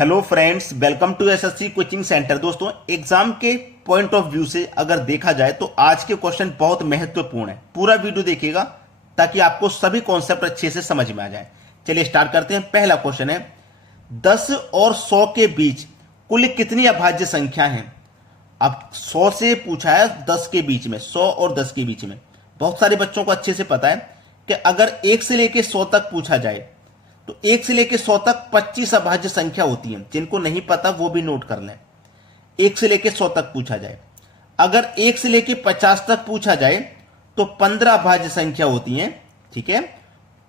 Hello friends, welcome to SSC coaching centre. दोस्तों, exam के point of view से अगर देखा जाए तो आज के क्वेश्चन बहुत महत्वपूर्ण है। पूरा वीडियो देखिएगा ताकि आपको सभी कॉन्सेप्ट अच्छे से समझ में आ जाए। चलिए स्टार्ट करते हैं। पहला क्वेश्चन है 10 और 100 के बीच कुल कितनी अभाज्य संख्या है। अब 100 से पूछा है 10 के बीच में, 100 और 10 के बीच में। बहुत सारे बच्चों को अच्छे से पता है कि अगर 1 से लेकर 100 तक पूछा जाए तो 1 से लेकर 100 तक 25 अभाज्य संख्या होती है। जिनको नहीं पता वो भी नोट कर लें। 1 से लेकर 100 तक पूछा जाए, अगर 1 से लेकर 50 तक पूछा जाए तो 15 अभाज्य संख्या होती हैं। ठीक है,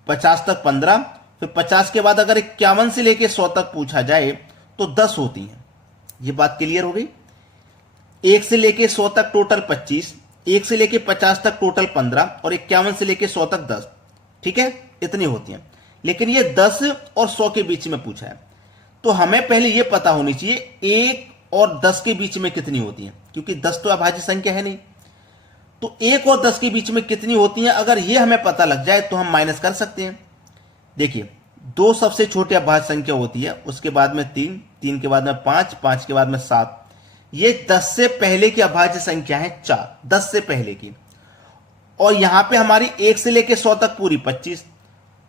50 तक 15, फिर 50 के बाद अगर 51 से लेकर 100 तक पूछा जाए तो 10 होती हैं। ये बात क्लियर हो गई। 1 से लेकर 100 तक टोटल 25, 1 से लेकर 50 तक टोटल 15 और 51 से लेकर 100 तक 10। ठीक है, इतनी होती हैं। लेकिन ये 10 और 100 के बीच में पूछा है तो हमें पहले ये पता होनी चाहिए 1 और 10 के बीच में कितनी होती है, क्योंकि 10 तो अभाज्य संख्या है नहीं। तो 1 और 10 के बीच में कितनी होती है, अगर ये हमें पता लग जाए तो हम माइनस कर सकते हैं। देखिए, 2 सबसे छोटी अभाज्य संख्या होती है, उसके बाद में 3, 3 के बाद में 5, 5 के बाद में 7। ये 10 से पहले की अभाज्य संख्या है 4, 10 से पहले की। और यहां पे हमारी 1 से लेकर 100 तक पूरी 25,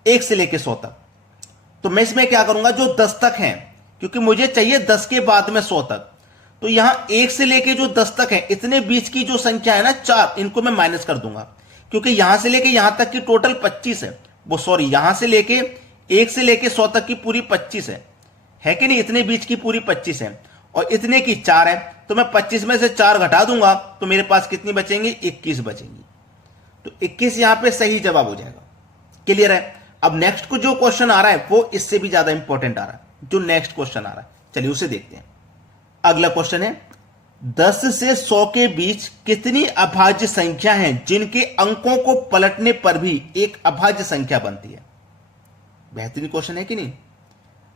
1 से लेकर 100 तक। तो मैं इसमें क्या करूंगा, जो 10 तक है, क्योंकि मुझे चाहिए 10 के बाद में 100 तक, तो यहां 1 से लेकर जो 10 तक है, इतने बीच की जो संख्या है ना 4, इनको मैं माइनस कर दूंगा। क्योंकि यहां से लेकर यहां तक की टोटल 25 है, वो सॉरी यहां से लेके 1 से लेकर 100 तक की पूरी 25 है कि नहीं। इतने बीच की पूरी 25 है और इतने की 4 है, तो मैं 25 में से 4 घटा दूंगा तो मेरे पास कितनी बचेंगी, 21 बचेंगी। तो 21 यहां पे सही जवाब हो जाएगा। क्लियर है। अब नेक्स्ट को जो क्वेश्चन आ रहा है वो इससे भी ज्यादा इंपॉर्टेंट आ रहा है। जो नेक्स्ट क्वेश्चन आ रहा है, चलिए उसे देखते हैं। अगला क्वेश्चन है 10 से 100 के बीच कितनी अभाज्य संख्या हैं जिनके अंकों को पलटने पर भी एक अभाज्य संख्या बनती है। बेहतरीन क्वेश्चन है कि नहीं।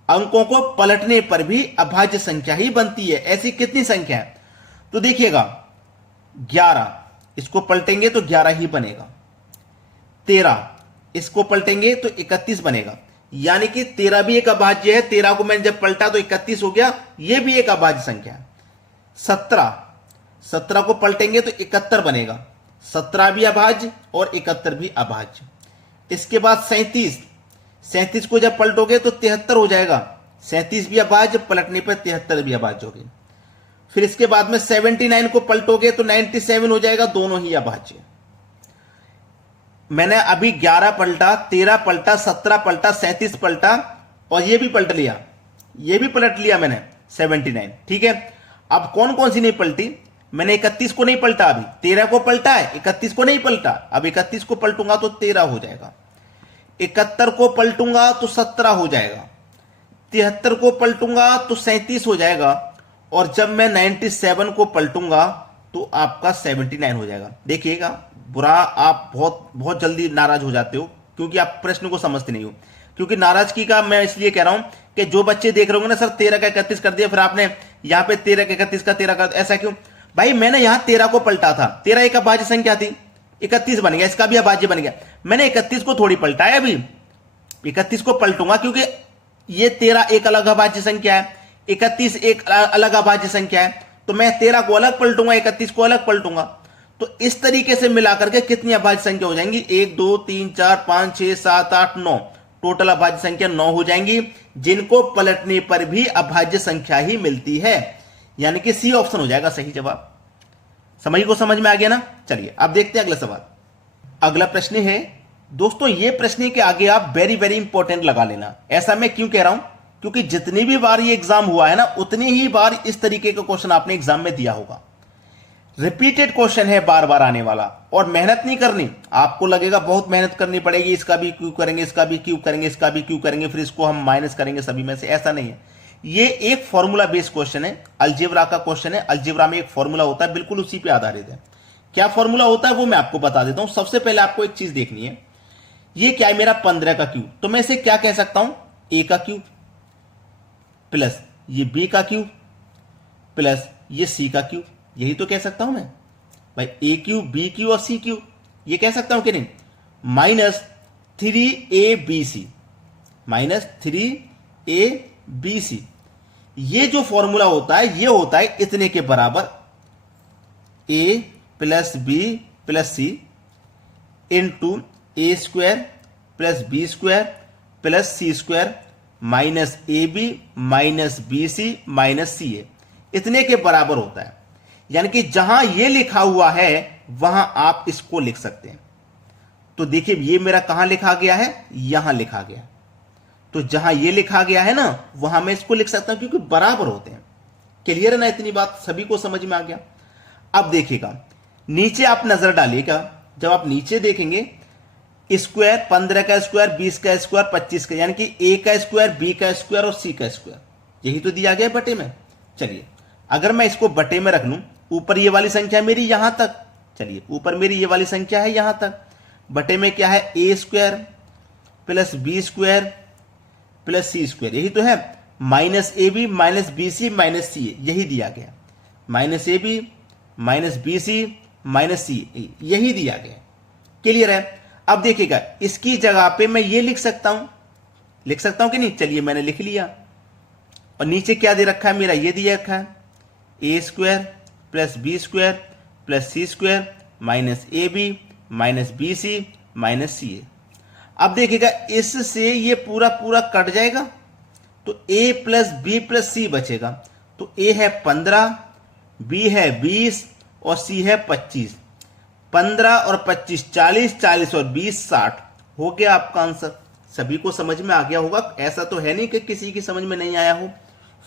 अंकों को पलटने पर भी अभाज्य संख्या ही बनती है, ऐसी कितनी संख्या है। तो देखिएगा 11, इसको पलटेंगे तो 11 ही बनेगा। 13, इसको पलटेंगे तो 31 बनेगा। यानी कि 13 भी एक अभाज्य है। 13 को मैंने जब पलटा तो 31 हो गया, यह भी एक अभाज्य संख्या है। 17 को पलटेंगे तो 71 बनेगा। 17 भी अभाज्य और 71 भी अभाज्य। इसके बाद 37 को जब पलटोगे तो 73 हो जाएगा। 37 भी अभाज्य, पलटने पर 73 भी अभाज्य होगी। फिर इसके बाद में 79 को पलटोगे तो 97 हो जाएगा, दोनों ही अभाज्य। मैंने अभी 11 पलटा, 13 पलटा, 17 पलटा, 37 पलटा और ये भी पलट लिया, ये भी पलट लिया मैंने 79। ठीक है, अब कौन कौन सी नहीं पलटी। मैंने 31 को नहीं पलटा, अभी 13 को पलटा है, 31 को नहीं पलटा। अब 31 को पलटूंगा तो 13 हो जाएगा। 71 को पलटूंगा तो 17 हो जाएगा। 73 को पलटूंगा तो 37 हो जाएगा। और जब मैं 97 को पलटूंगा तो आपका 79 हो जाएगा। देखिएगा, बुरा आप बहुत जल्दी नाराज हो जाते हो क्योंकि आप प्रश्न को समझते नहीं हो। क्योंकि नाराजगी का मैं इसलिए कह रहा हूं कि जो बच्चे देख रहे होंगे ना, सर 13 का 31 कर दिया, फिर आपने यहां पे 13 का 31 का 13 कर, ऐसा क्यों भाई। मैंने यहां 13 को पलटा था, 13 एक अभाज्य संख्या थी, 31 बन गया, इसका भी अभाज्य बन गया। मैंने 31 को थोड़ी पलटाया, अभी 31 को पलटूंगा क्योंकि ये 13 एक अलग अभाज्य संख्या है, 31 एक अलग अभाज्य संख्या है। तो मैं 13 को अलग पलटूंगा, 31 को अलग पलटूंगा। तो इस तरीके से मिलाकर के कितनी अभाज्य संख्या हो जाएंगी, 1 2 3 4 5 6 7 8 9, टोटल अभाज्य संख्या 9 हो जाएंगी, जिनको पलटने पर भी अभाज्य संख्या ही मिलती है। यानी कि सी ऑप्शन हो जाएगा सही जवाब। समझ में आ गया ना। चलिए अब देखते हैं अगला सवाल। अगला प्रश्न है दोस्तों, ये प्रश्न के आगे आप वेरी वेरी इंपॉर्टेंट लगा लेना। ऐसा मैं क्यों कह रहा हूं, क्योंकि जितनी भी बार ये एग्जाम हुआ है ना, उतनी ही बार इस तरीके का क्वेश्चन आपने एग्जाम में दिया होगा। रिपीटेड क्वेश्चन है, बार बार आने वाला, और मेहनत नहीं करनी। आपको लगेगा बहुत मेहनत करनी पड़ेगी, इसका भी क्यों करेंगे, इसका भी क्यों करेंगे, इसका भी क्यों करेंगे, फिर इसको हम माइनस करेंगे सभी में से। ऐसा नहीं है। ये एक फॉर्मूला बेस्ड क्वेश्चन है, अलजेब्रा का क्वेश्चन है। अलजेब्रा में एक फॉर्मूला होता है, बिल्कुल उसी पे आधारित है। क्या फॉर्मूला होता है वो मैं आपको बता देता हूं। सबसे पहले आपको एक चीज देखनी है, ये क्या है, मेरा 15 का क्यूब। तो मैं इसे क्या कह सकता हूं, ए का क्यूब प्लस ये बी का क्यूब प्लस ये सी का क्यूब। यही तो कह सकता हूं मैं भाई, ए क्यूब, बी क्यूब और सी क्यूब, ये कह सकता हूं कि नहीं। Minus 3 A B C, minus 3 A B C, ये जो फॉर्मूला होता है ये होता है इतने के बराबर a plus B plus C into A square plus B square plus C square minus A B minus B C minus C A, इतने के बराबर होता है। यानी कि जहां ये लिखा हुआ है वहां आप इसको लिख सकते हैं। तो देखिए ये मेरा कहां लिखा गया है, यहां लिखा गया। तो जहां ये लिखा गया है ना वहां मैं इसको लिख सकता हूं क्योंकि बराबर होते हैं। क्लियर है ना, इतनी बात सभी को समझ में आ गया। अब देखिएगा नीचे आप नजर डालिएगा, जब आप नीचे देखेंगे स्क्वायर 15 का स्क्वायर 20 का स्क्वायर 25 का, यानी कि ए का स्क्वायर बी का स्क्वायर और सी का स्क्वायर, यही तो दिया गया बटे में। चलिए अगर मैं इसको बटे में रख लूं, ऊपर ये वाली संख्या मेरी यहां तक, चलिए ऊपर मेरी ये वाली संख्या है यहां तक, बटे में क्या है A square plus B square plus C square, यही तो है, minus A B minus B C minus C, यही दिया गया, minus A B minus B C minus C, यही दिया गया। क्लियर है। अब देखिएगा इसकी जगह पे मैं ये लिख सकता हूं कि नहीं, चलिए मैंने लिख लिया। और नीचे क्या दे रखा है मेरा, ये दिया रखा है A square plus B square plus C square minus A B minus B C minus C A. अब देखिएगा इससे ये पूरा पूरा कट जाएगा तो a प्लस बी प्लस सी बचेगा। तो a है 15, b है 20 और c है 25। 15 और 25 40, 40 और 20 60, हो गया आपका आंसर। सभी को समझ में आ गया होगा, ऐसा तो है नहीं कि किसी की समझ में नहीं आया हो।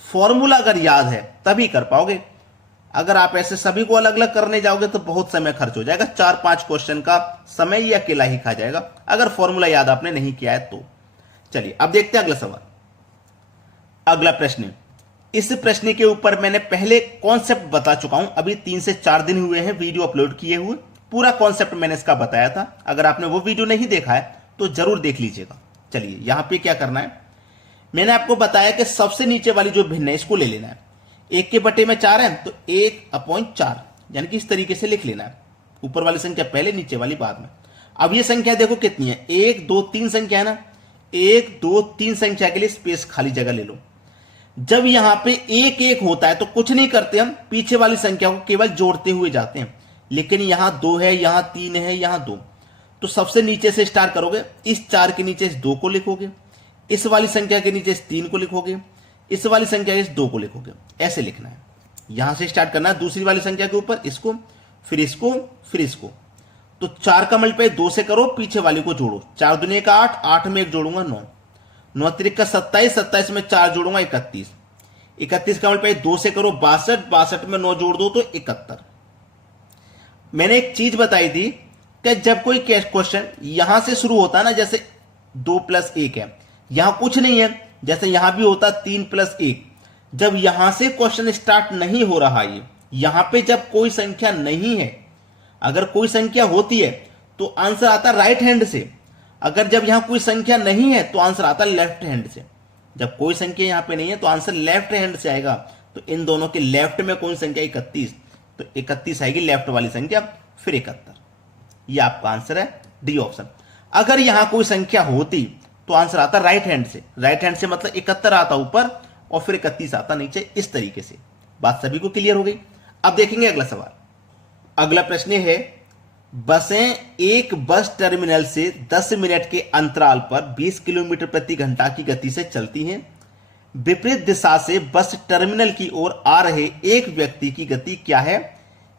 फॉर्मूला अगर याद है तभी कर पाओगे, अगर आप ऐसे सभी को अलग अलग करने जाओगे तो बहुत समय खर्च हो जाएगा, 4-5 क्वेश्चन का समय ये अकेला ही खा जाएगा अगर फॉर्मूला याद आपने नहीं किया है तो। चलिए अब देखते हैं अगला सवाल। अगला प्रश्न, इस प्रश्न के ऊपर मैंने पहले कॉन्सेप्ट बता चुका हूं, अभी 3 से 4 दिन हुए हैं वीडियो अपलोड किए हुए, पूरा कॉन्सेप्ट मैंने इसका बताया था। अगर आपने वो वीडियो नहीं देखा है तो जरूर देख लीजिएगा। चलिए यहां पे क्या करना है, मैंने आपको बताया कि सबसे नीचे वाली जो भिन्न है इसको ले लेना है। 1 के बटे में 4 है तो 1/4, यानी कि इस तरीके से लिख लेना है, ऊपर वाली संख्या पहले नीचे वाली बाद में। अब ये संख्या देखो कितनी है, 1 2 3 संख्या है ना, 1 2 3 संख्या के लिए स्पेस खाली जगह ले लो। जब यहां पे 1 1 होता है तो कुछ नहीं करते, हम पीछे वाली संख्या को केवल जोड़ते हुए जाते हैं। लेकिन यहां 2 है, यहां 3 है, यहां 2, तो सबसे नीचे से स्टार्ट करोगे, इस 4 के नीचे इस 2 को लिखोगे, इस वाली संख्या के नीचे इस 3 को लिखोगे, इस वाली संख्या इस 2 को लिखोगे, ऐसे लिखना है। यहां से स्टार्ट करना है दूसरी वाली संख्या के ऊपर, इसको फिर इसको फिर इसको। तो 4 का मल्टीप्लाई 2 से करो, पीछे वाली को जोड़ो, 4 दूनी का 8, 8 में 1 जोड़ूंगा 9, 9 त्रिक का 27, 27 में 4 जोड़ूंगा 31, 31 का मल्टीप्लाई 2 से करो 62, 62 में 9 जोड़ दो तो 71। मैंने एक चीज बताई थी कि जब कोई क्वेश्चन यहां से शुरू होता है ना, जैसे 2 + 1 है, यहां कुछ नहीं है, जैसे यहां भी होता 3 + 1, जब यहां से क्वेश्चन स्टार्ट नहीं हो रहा, ये यहां पे जब कोई संख्या नहीं है, अगर कोई संख्या होती है तो आंसर आता राइट हैंड से, अगर जब यहां कोई संख्या नहीं है तो आंसर आता लेफ्ट हैंड से। जब कोई संख्या यहां पे नहीं है तो आंसर लेफ्ट हैंड से आएगा। तो इन दोनों के लेफ्ट में कौन संख्या 31, तो 31 आएगी लेफ्ट वाली संख्या, फिर 71। ये आपका आंसर है डी ऑप्शन। अगर यहां कोई संख्या होती तो आंसर आता राइट हैंड से, राइट हैंड से मतलब 71 आता ऊपर और फिर 31 आता नीचे, इस तरीके से। बात सभी को क्लियर हो गई। अब देखेंगे अगला सवाल। अगला प्रश्न है, बसें एक बस टर्मिनल से 10 मिनट के अंतराल पर 20 किलोमीटर प्रति घंटा की गति से चलती हैं। विपरीत दिशा से बस टर्मिनल की ओर आ रहे एक व्यक्ति की गति क्या है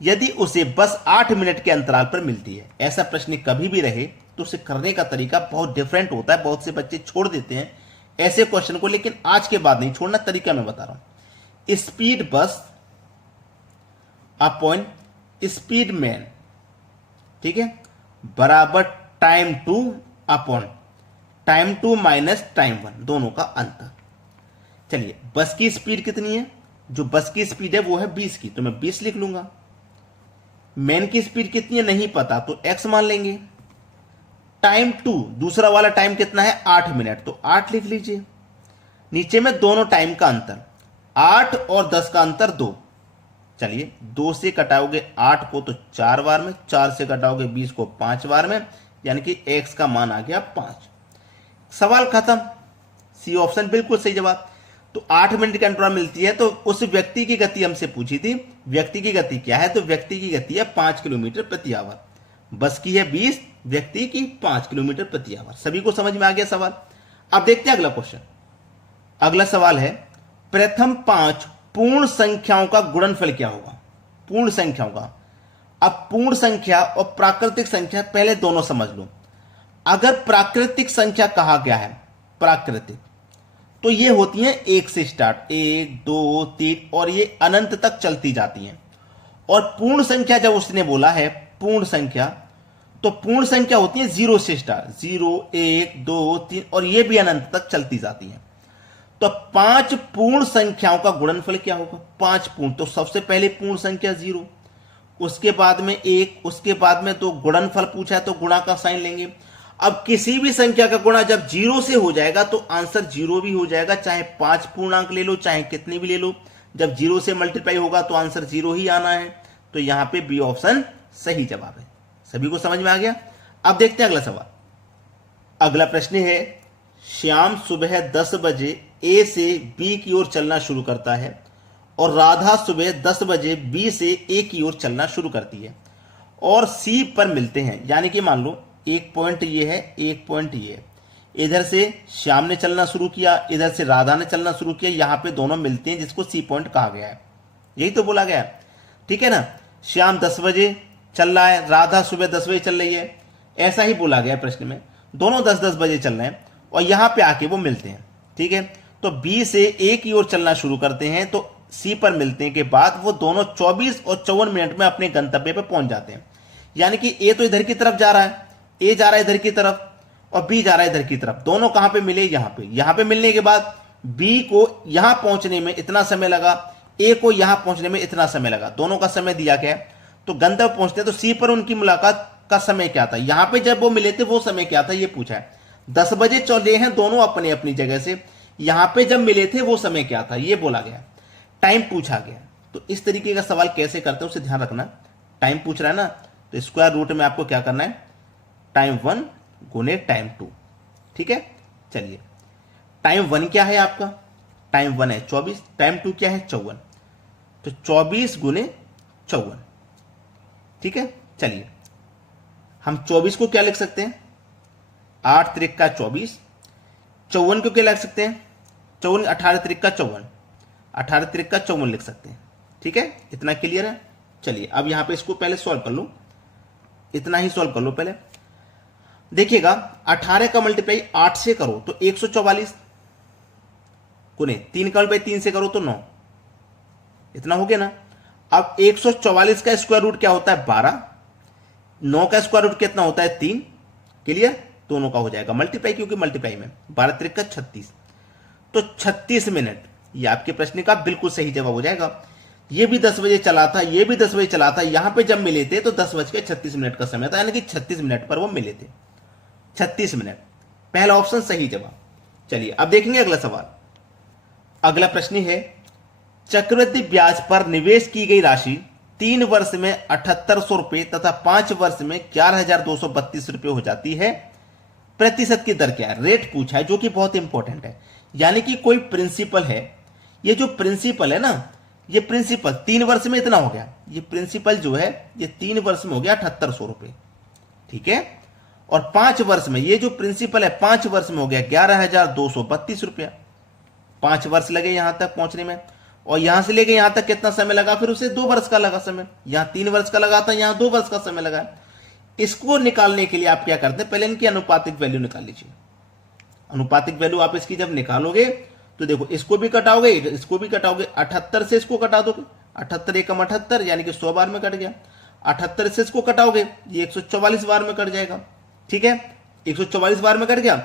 यदि उसे बस 8 मिनट के अंतराल पर मिलती है। ऐसा प्रश्न कभी भी रहे तो उसे करने का तरीका बहुत डिफरेंट होता है। बहुत से बच्चे छोड़ देते हैं ऐसे क्वेश्चन को, लेकिन आज के बाद नहीं छोड़ना, तरीका मैं बता रहा हूं। स्पीड बस अपॉन स्पीड मैन, ठीक है, बराबर time 2 upon time 2 minus time 1, दोनों का अंतर। चलिए बस की स्पीड कितनी है, जो बस की स्पीड है वो है 20 की, तो मैं 20 लिख लूंगा। मैन की स्पीड कितनी है नहीं पता तो x मान लेंगे। टाइम 2 दूसरा वाला टाइम कितना है 8 मिनट, तो 8 लिख लीजिए। नीचे में दोनों टाइम का अंतर 8 और 10 का अंतर 2। चलिए 2 से कटाओगे 8 को तो 4 बार में, 4 से कटाओगे 20 को 5 बार में, यानी कि x का मान आ गया 5। सवाल खत्म। सी ऑप्शन बिल्कुल सही जवाब। तो 8 मिनट की अंतराल मिलती है। तो उस व्यक्ति की गति हमसे पूछी थी, व्यक्ति की गति क्या है, तो व्यक्ति की गति है 5 किलोमीटर प्रति आवर। बस की है 20, व्यक्ति की 5 किलोमीटर प्रति आवर। सभी को समझ में आ गया सवाल। अब देखते हैं अगला क्वेश्चन। अगला सवाल है, प्रथम 5 पूर्ण संख्याओं का गुणनफल क्या होगा। पूर्ण संख्याओं का, अब पूर्ण संख्या और प्राकृतिक संख्या पहले दोनों समझ लो। अगर प्राकृतिक संख्या कहा गया है, प्राकृतिक, तो ये होती हैं 1 से स्टार्ट, 1 2 3 और ये अनंत तक चलती जाती हैं। और पूर्ण संख्या जब उसने बोला है पूर्ण संख्या, तो पूर्ण संख्या होती है 0 से स्टार्ट, 0 1 2 3 और ये भी अनंत तक चलती जाती हैं। तो 5 पूर्ण संख्याओं का गुणनफल क्या होगा। 5 पूर्ण, तो सबसे पहले पूर्ण संख्या 0, उसके बाद में 1, उसके बाद में 2, गुणनफल पूछा है तो गुणा का साइन लेंगे। अब किसी भी संख्या का गुणा जब 0 से हो जाएगा तो आंसर 0 भी हो जाएगा, चाहे 5 पूर्णांक ले लो चाहे कितनी भी ले लो। जब 0 से मल्टीप्लाई होगा तो आंसर 0 ही आना है। तो यहां पे बी ऑप्शन सही जवाब है। सभी को समझ में आ गया। अब देखते हैं अगला सवाल। अगला प्रश्न है, श्याम सुबह 10 बजे ए से बी की ओर चलना शुरू करता है और राधा सुबह 10 बजे बी से ए की ओर चलना शुरू करती है और सी पर मिलते हैं। यानी कि मान लो एक पॉइंट ये है, एक पॉइंट ये है। इधर से श्याम ने चलना शुरू किया, इधर से राधा ने चलना शुरू किया, यहां पे दोनों मिलते हैं जिसको सी पॉइंट कहा गया है। यही तो बोला गया है, ठीक है ना। श्याम 10 बजे चल रहा है, राधा सुबह 10 बजे चल रही है, ऐसा ही बोला गया है प्रश्न में। दोनों 10-10 बजे चल रहे हैं और यहां पे आके वो मिलते हैं, ठीक है। तो बी से ए की ओर चलना शुरू करते हैं तो सी पर मिलने के बाद वो दोनों 24 और 54 मिनट में अपने गंतव्य पर पहुंच जाते हैं। यानी कि ए तो इधर की तरफ जा रहा है, ए जा रहा है इधर की तरफ और बी जा रहा है इधर की तरफ। दोनों कहां पे मिले, यहां पे मिलने के बाद बी को यहां पहुंचने में इतना समय लगा, ए को यहां पहुंचने में इतना समय लगा। दोनों का समय दिया गया है। तो गंतव्य पहुंचते तो सी पर उनकी मुलाकात का समय क्या था, यहां पे जब वो मिले थे वो समय क्या था, ये पूछा है। 10 बजे चले हैं दोनों अपनी अपनी जगह से, यहां पे जब मिले थे वो समय क्या था, ये बोला गया। टाइम पूछा गया। तो इस तरीके का सवाल कैसे करते हैं उसे ध्यान रखना। टाइम पूछ रहा है ना, तो स्क्वायर रूट में आपको क्या करना है, टाइम 1 गुने टाइम 2, ठीक है। चलिए, टाइम 1 क्या है आपका, टाइम 1 है 24, टाइम 2 क्या है 54, तो 24 गुने 54, ठीक है। चलिए, हम 24 को क्या लिख सकते हैं, 8 त्रिक 24, 54 को क्या लिख सकते हैं, 54 18 त्रिक 54, 18 त्रिक 54 लिख सकते हैं, ठीक है। इतना क्लियर है। चलिए, अब यहां पे इसको पहले सॉल्व कर लो, इतना ही सॉल्व कर लो पहले। देखिएगा, 18 का मल्टीप्लाई 8 से करो तो 144 गुने 3 का मल्टीप्लाई 3 से करो तो 9, इतना हो गया ना। अब 144 का स्क्वायर रूट क्या होता है 12, 9 का स्क्वायर रूट कितना होता है 3, क्लियर। दोनों का हो जाएगा मल्टीप्लाई, क्योंकि मल्टीप्लाई में 12 त्रिक 36, तो 36 मिनट। ये आपके प्रश्न का बिल्कुल सही जवाब हो जाएगा। ये भी 10 बजे चला था, ये भी 10 बजे चला था, यहां पे जब मिले थे तो 10:36 का समय था, यानी कि 36 मिनट पर वो मिले थे। 36 मिनट, पहला ऑप्शन सही जवाब। चलिए, अब देखेंगे अगला सवाल। अगला प्रश्न है, चक्रवृद्धि ब्याज पर निवेश की गई राशि 3 वर्ष में 7800 रुपए तथा 5 वर्ष में 11232 रुपए हो जाती है। प्रतिशत की दर क्या है, रेट पूछा है, जो कि बहुत इंपॉर्टेंट है। यानी कि कोई प्रिंसिपल है, ये जो प्रिंसिपल है ना, ये प्रिंसिपल 3 वर्ष में इतना हो गया, ये प्रिंसिपल जो है ये 3 वर्ष में हो गया 7800 रुपए, ठीक है। और 5 वर्ष में ये जो प्रिंसिपल है 5 वर्ष में हो गया 11232 रुपया। 5 वर्ष लगे यहां तक पहुंचने में, और यहां से लेके यहां तक कितना समय लगा, फिर उसे 2 वर्ष का लगा समय। यहां 3 वर्ष का लगा था, यहां 2 वर्ष का समय लगा। इसको निकालने के लिए आप क्या करते हैं, पहले इनकी अनुपातिक वैल्यू निकाल लीजिए। अनुपातिक वैल्यू आप इसकी जब निकालोगे तो देखो, इसको भी कटाओगे, इसको भी कटाओगे, 78 से इसको कटा दोगे, 78 एकम 78 यानी कि 100 बार में कट गया। 78 से इसको कटाओगे, ये 144 बार में कट जाएगा, ठीक है। 144 बार में कट गया।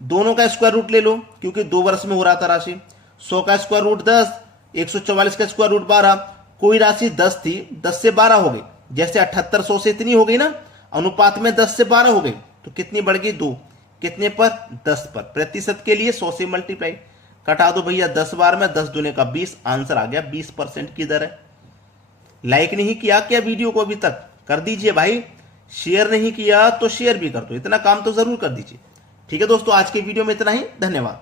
दोनों का स्क्वायर रूट ले लो, क्योंकि 2 वर्ष में हो रहा था राशि। 100 का स्क्वायर रूट 10, 144 का स्क्वायर रूट 12। कोई राशि 10 थी, 10 से 12 हो गई। जैसे 78 100 से इतनी हो गई ना, अनुपात में 10 से 12 हो गई, तो कितनी बढ़ गई 2, कितने पर 10 पर। प्रतिशत के लिए 100 से मल्टीप्लाई, कटा दो भैया 10 बार में, 10 दूने का 20, आंसर आ गया 20% की दर है। लाइक नहीं किया क्या वीडियो को अभी तक, कर दीजिए भाई। शेयर नहीं किया तो शेयर भी कर दो, इतना काम तो जरूर कर दीजिए, ठीक है दोस्तों। आज के वीडियो में इतना ही, धन्यवाद।